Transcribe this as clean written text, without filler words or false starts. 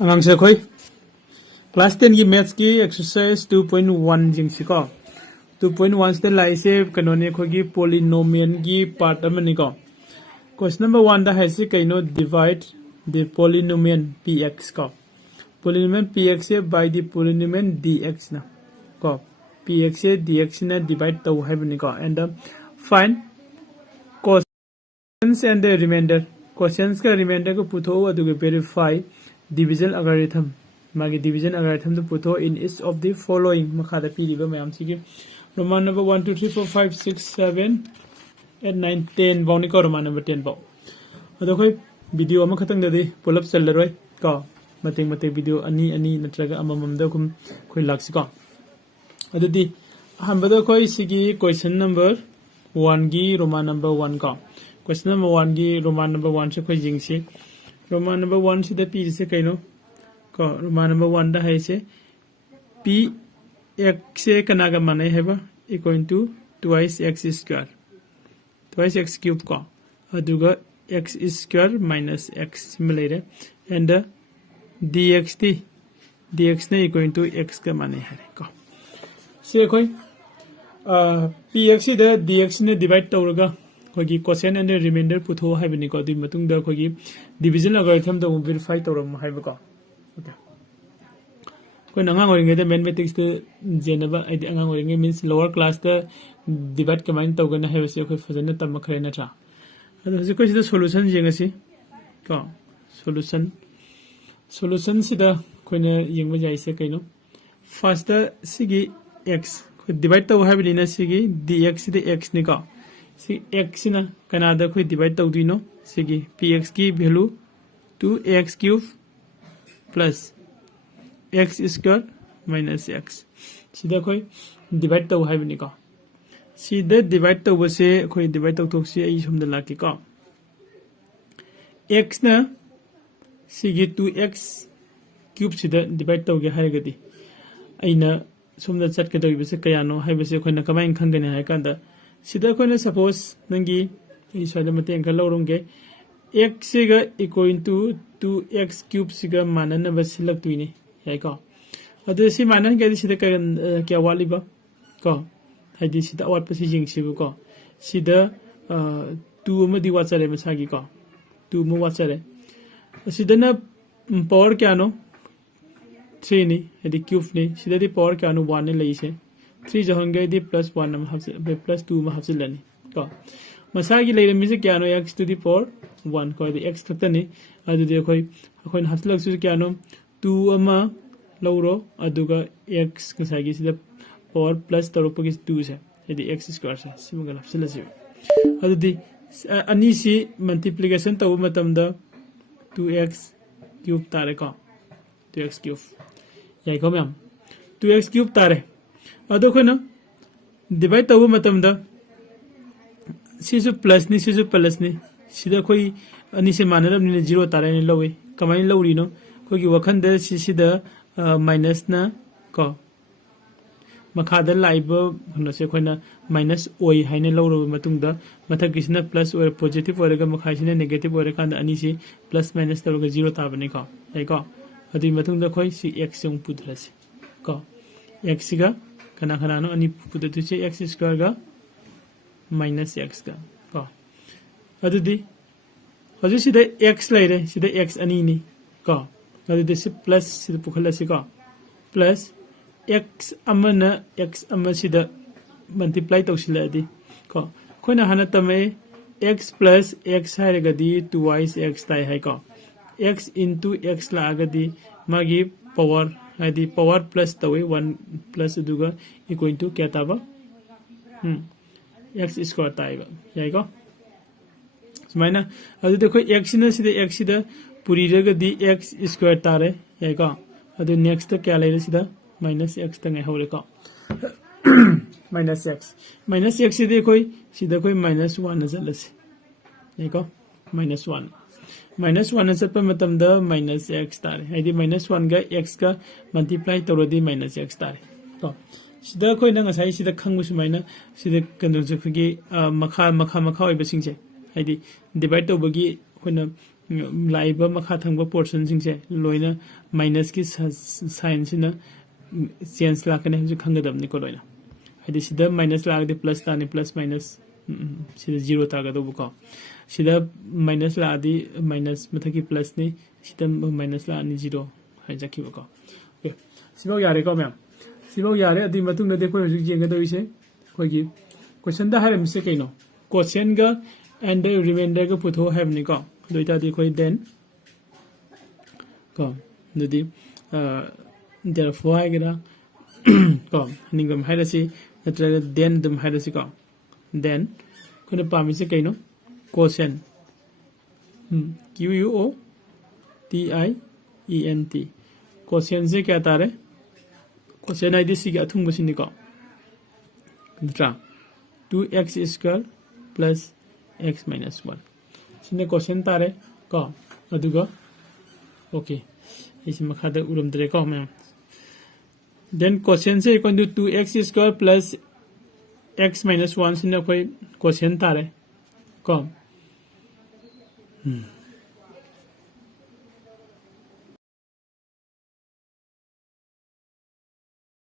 Angang se khoi class 10 ki maths ki exercise 2.1 jing si ko 2.1 ste lai se kanone khoi ki polynomial ki part amani ko question number 1 da hai se kaino divide the polynomial px ko polynomial px se by the polynomial dx na ko px se dx na divide to hai bani ko and find quotients and the remainder quotients ka remainder ko putho adu verify division algorithm magi division algorithm to put in each of the following makhada piriba mayam sigi roman number 1 2 3 4 5 6 7 8 9 10 bawni ko roman number 10 baw ado khoi video ama khatang dadi pull up challaroi ko mating video ani natraga amamam da kum khoi laksi ko adudi hambada khoi sigi question number 1 gi roman number 1 ko question number 1 gi roman number 1 se khoi jingsi Roman number 1 से the p से कहिनो को Roman number 1 दा है से p x से कनागा माने है बा equal to twice x square twice x cube को अदुगा x square minus x similar and dx ने equal to x का माने है को से कोई px से द dx ने डिवाइड तौरगा कोई क्वेश्चन एंड रिमाइंडर पुथो है बनी को दिमतुंग द कोई डिवीजन algorithm द वेरीफाई तौरम है बको ओके कोई नंगांग ओरिंगे द मैथमेटिक्स द जेनबा आइदि अंगांग ओरिंगे मींस लोअर क्लास द डिवाइड कमाइन तौगन है बसे कोई फजन तम खरे नथा अदो हजे कोई द सॉल्यूशन जेंगसी को सॉल्यूशन सिदा कोइने यंगबा जाइसे कइनो फर्स्ट द सिगी x डिवाइड तौ है बनी न सिगी dx द x ने को सी x ना कनादा कोई डिवाइड तौ दिनो सिगी px की value 2x cube plus x square minus x सीधा कोई डिवाइड तौ है बनी को सीधा डिवाइड तौ बसे कोई डिवाइड तौ तो से आई समझ ला के को x ना सिगी 2x क्यूब सीधा डिवाइड तौ के है गति आइना समझ चट के तौ बसे कयानो है बसे कोई ना कमाइन खंगने है कांदा सीधा कोई ना सपोज नंगी इस वाले मते अंकल लोरोंगे x सिगा इक्वल टू 2x क्यूब सिगा मानन बस सिलेक्ट हुई नहीं है को अदे सी मानन के सीधा क्या वाली बा को हाइदी सीधा और पसी जिंग सिबु को सीधा 2 अमदी वाचरे मसागी को 2 मु वाचरे सीधा ना पावर क्या नो 3 नहीं हाइदी क्यूब नहीं सीधा दी पावर क्या नो 1 ने लई से 3 जो होंगे दी प्लस 1 में हाफ प्लस 2 में हाफ से लेनी को मसागी ले रही क्या no x to the power 1 को दी x खतनी अदु दे कोई हाफ लग सु क्या नो 2 अमा लौरो अदुगा x मसागी सीधा पावर प्लस तरुप की 2 से यदि x स्क्वायर से सिमगल हाफ से लसी अदु दी अनि सी मल्टीप्लिकेशन तो मतम द 2x क्यूब तारे को 2x क्यूब याई को मैम 2x क्यूब तारे अदो खोना डिवाइड तब मतम द सिजु प्लस नि सिजु प्लस नि सिदा कोई अनि से मानरम नि 0 तारे नि लवे कमाइन लौरी नो कोई की वखन द सिदा माइनस ना को मखादा लाइब हनो से खोना माइनस ओई हाइने लौरो मतुंग द मथक किसना प्लस और पॉजिटिव ओरेगा मखाइसिना नेगेटिव ओरे कांद अनि से प्लस माइनस तबगा 0 ताबने को है को अदि मतुंग द खोई सी x जों पुदरसी को x गा कना नो अनि पुदतु से x स्क्वायर का माइनस x का को अदुदी हजु सिदा x लाइरे सिदा x अनि नि को अदुदी से प्लस सिदा पुखला से को प्लस x अमना x अम सिदा मल्टीप्लाई तौसिलादी को खोना हना तमे x plus x हारेगदी 2y x ताई है को x into x लागदी मागी पावर हाइदी पावर प्लस तवे 1 प्लस दुगा इक्वल टू क्या ताबा x स्क्वायर ताइबा याई को समाइना अदु देखो x ने सिदा x सिदा पूरी रगदी x स्क्वायर तारे याई को अदु नेक्स्ट क्या लेरे सिदा माइनस x तंगे होले को माइनस x सिदा कोई माइनस 1 नजलसे याई को माइनस 1 पर मतम द माइनस x तारे हाइदी माइनस 1 गा x का मल्टीप्लाई तौरदी माइनस x तारे तो सिदा कोई ना ngasai सिदा खंगु सुमाइना सिदा कन्दो जखगी मखा ओइबसिंग से हाइदी डिवाइड तौबगी होना लाइब मखा थंग पोर्शन सिंगसे लोइना माइनस की साइन सिना चेंज लाकने हम खंगदबनी को लोइना हाइदि सिदा माइनस लागदे प्लस तानी प्लस माइनस सिदा जीरो तागदबो को सिदा माइनस लादी माइनस मथकी प्लस नि सिदा माइनस लानी जीरो हाइ जाखिबो को ओके सिबाव यारे को मैम सिबाव यारे अदि मतुंग नदे को हजि जेंगदोइसे कोगी क्वेश्चन दा हारम से कइनो क्वेश्चन गा एंड द रिमाइंडर का पुथो हैबनी को दोइता दि कोई देन को नदि therefore हाइगरा को निगम हाइरसी नत्रगा देन दम हाइरसी को देन कोने पामी से कइनो क्वेश्चन QUOTIENT क्वेश्चन से क्या तारे क्वेश्चन आईडी सी के अथुंग बसिनी को नत्रा 2x square plus x minus 1 सिने क्वेश्चन तारे को अदुगा ओके इस मखादा उरम दरे को मैम देन क्वेश्चन से equal to 2x square plus x minus 1 सिने कोई क्वेश्चन तारे को